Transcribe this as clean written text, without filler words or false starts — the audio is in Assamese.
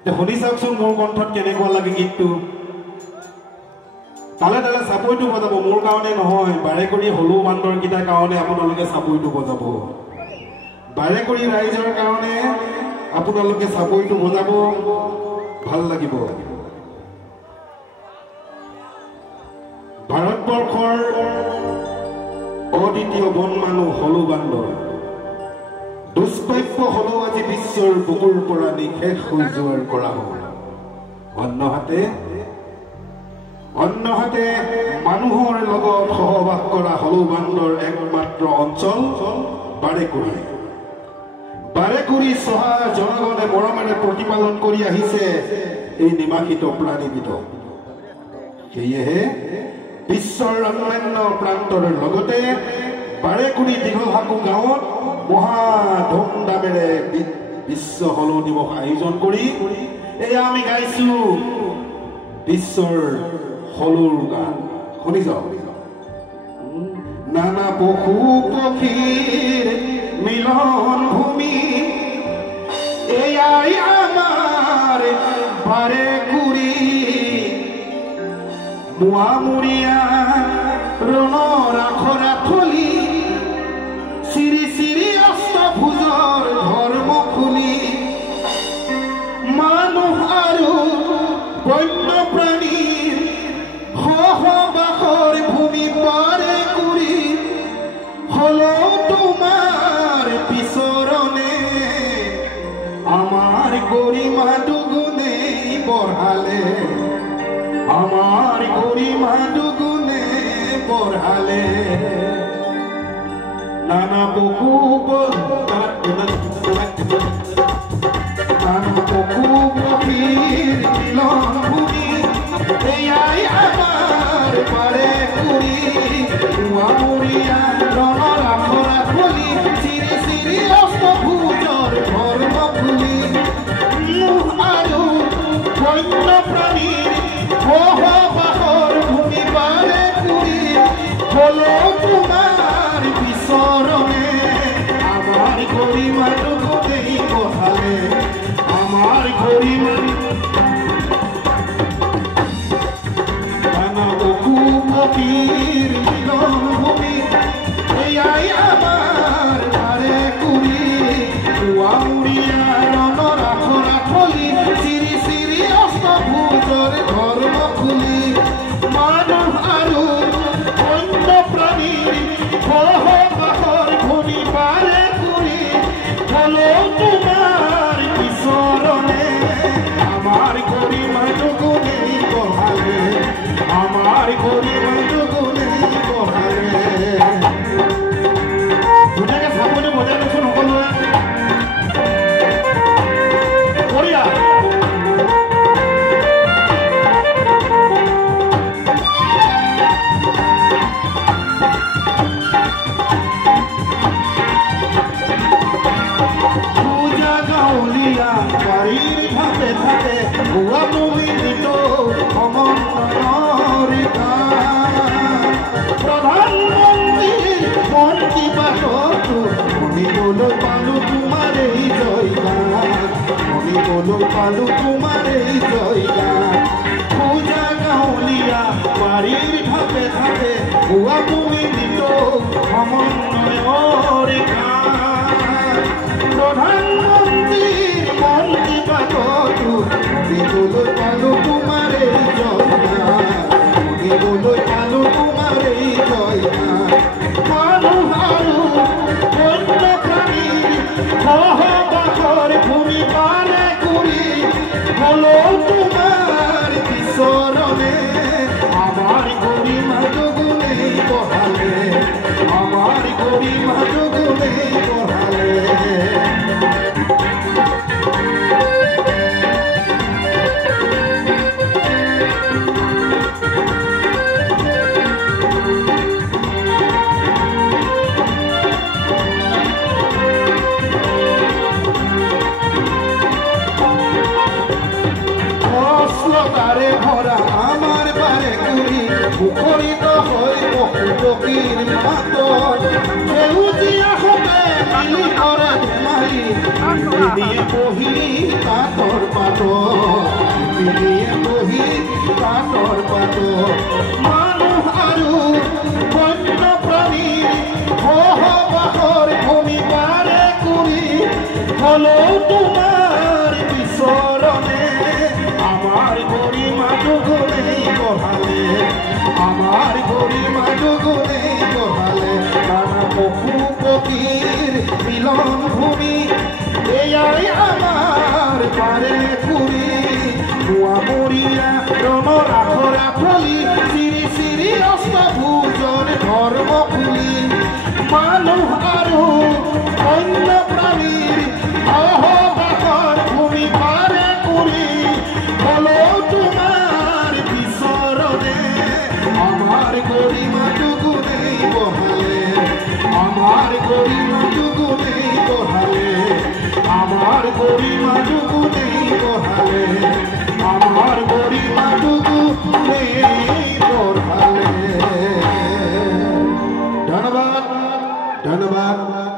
শুনি চাওকচোন মোৰ কণ্ঠত কেনেকুৱা লাগে গীতটো তালে তালে চাপৰিটো বজাব মোৰ কাৰণে নহয় বাৰে কৰি হলু বান্দৰ কিটাৰ কাৰণে আপোনালোকে চাপৰিটো বজাব বাৰে কৰি ৰাইজৰ কাৰণে আপোনালোকে চাপৰিটো বজাব ভাল লাগিব ভাৰতবৰ্ষৰ অদ্বিতীয় বন মানুহ হলু বান্দৰ দুষ্প্ৰাপ্য হলো আজি বিশ্বৰ বুকুৰ পৰা নিশেষ হৈ যোৱাৰ কৰা হ'ব অন্যহাতে মানুহৰ লগত সহবাস কৰা হলু বান্দৰ একমাত্ৰ অঞ্চল বাৰেকুৰি চহা জনগণে মৰমেৰে প্ৰতিপালন কৰি আহিছে এই নিমাখিত প্ৰাণীবিধ সেয়েহে বিশ্বৰ অন্যান্য প্ৰান্তৰ লগতে বাৰেকুৰি দীঘলহাকু গাঁৱত মহা ধুমধামেৰে বিশ্ব হলু দিৱস আয়োজন কৰি এয়া আমি গাইছো বিশ্বৰ হলুৰ গান শুনি যাওক নানা পশু পক্ষীৰ মিলন ভূমি এয়াই আমাৰ বাৰেকুৰি মুৱামুৰিয়া ৰণৰ আখৰা থলি শ্ৰী শ্ৰী অষ্টভুজৰ ধৰ্ম খুলি মানুহ আৰু বন্যপ্ৰাণীৰ সহবাসৰ ভূমি বাৰেকুৰি হলেও তোমাৰ পিছৰণে আমাৰ গৰিমা দুগুণে বঢ়ালে আমাৰ গৰিমা দুগুণে বঢ়ালে নানা পশু পক্ষীৰ মিলন ভূমি এয়াই আমাৰ বাৰেকুৰি মুৱামুৰিয়া ৰণৰ আখৰা থলি শ্ৰী শ্ৰী অষ্টভুজৰ ধৰ্ম খুলি মুখ আৰু বন্যপ্ৰাণীৰ সহবাসৰ ভূমি বাৰেকুৰি হলেও তোমাৰ পিছৰণে আমাৰ গৰিমা দুগুণেই বঢ়ালে আমাৰ গৰিমা নানা পশু পক্ষীৰ মিলন ভূমি এয়াই আমাৰ বাৰেকুৰি মুৱামুৰিয়া ৰণৰ আখৰা থলি শ্ৰী শ্ৰী অষ্টভুজৰ ধৰ্ম খুলি মানুহ আৰু বন্যপ্ৰাণীৰ সহবাসৰ ভূমি বাৰেকুৰি হলেও তোমাৰ পিছৰণে আমাৰ গৰিমা দুগুণেই বঢ়ালে আমাৰ গৰিমা দুগুণেই বঢ়ালে ধুনীয়াকে চাবলৈ বজাই লৈছো সকলোৱে বঢ়িয়া বাৰীৰ ভাবে ভাবে গোৱা তুমি দিতো সমন্বয়ৰ প্ৰধানমন্ত্ৰীৰ মন্ত্ৰী বাটতো শুনিবলৈ পালো তোমাৰ এই জয়গান শুনিবলৈ পালো তোমাৰ এই জয়গান পূজা গাঁৱলীয়া বাৰীৰ ভাবে ভাবে গোৱা তুমি দিতো সমন্বয়ৰ প্ৰধানমন্ত্ৰীৰ মন্ত্ৰী বাটতো শুনিবলৈ পালো তোমাৰ এই জয়গান শুনিবলৈ পালো তোমাৰ এই জয়গান মানুহ আৰু বন্যপ্ৰাণীৰ সহবাসৰ ভূমি বাৰেকুৰি হলেও তোমাৰ পিছৰণে আমাৰ গৰিমা দুগুণেই বঢ়ালে আমাৰ গৰিমা দুগুণেই বঢ়ালে তাৰে ভৰা আমাৰ বাৰেকুৰি মুখৰিত হৈ পশু পক্ষীৰ মাতত সেউজীয়া হবে মিলি কৰা ধেমালি দিয়ে বহি কাঠৰ পাত নিয়ে বহি কাঠৰ পাত মানুহ আৰু বন্য প্ৰাণীৰ সহবাসৰ ভূমি পাৰে কৰি হলেও তোমাৰ বিচৰণে আমাৰ গৰিমা দুগুণেই বঢ়ালে আমাৰ গৰিমা দুগুণেই বঢ়ালে নানা পশু পক্ষীৰ মিলন ভূমি এয়াই আমাৰ পাৰে কৰি মোৱামৰীয়া ৰণৰ আখৰা ফলি চিৰি চিৰি অষ্টভুজন ধৰ্ম ফুলি মানুহ আৰু অন্য প্ৰাণীৰ সহবাসৰ ভূমি পাৰে কৰি হলেও তোমাৰ বিচৰণে আমাৰ গৰিমা দুগুণেই বঢ়ালে আমাৰ গৰিমা দুগুণেই বঢ়ালে আমাৰ গৰিমা দুগুণেই বঢ়ালে আমাৰ গৰিমা দুগুণেই বঢ়ালে ধন্যবাদ ধন্যবাদ